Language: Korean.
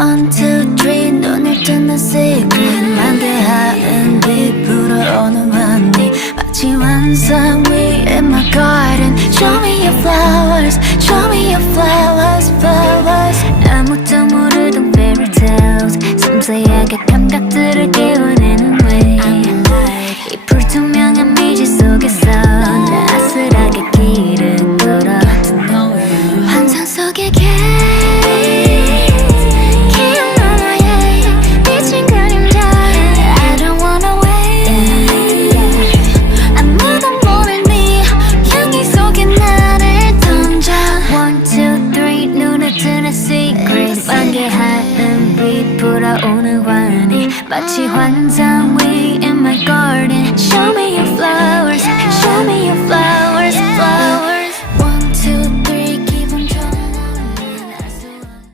One, two, three 눈을 뜨는 secret 만개하는 빛 불어오는 환희 마치 환상 위에 my garden Show me your flowers, show me your flowers, flowers 아무도 모르던 fairy tales 섬세하게 감각들을 깨워내는 way 이 불투명한 미지 속에서 나 아슬하게 길을 걸어 환상 속의 만개하는 빛 불어오는 환희 마치 환상 위 in my garden Show me your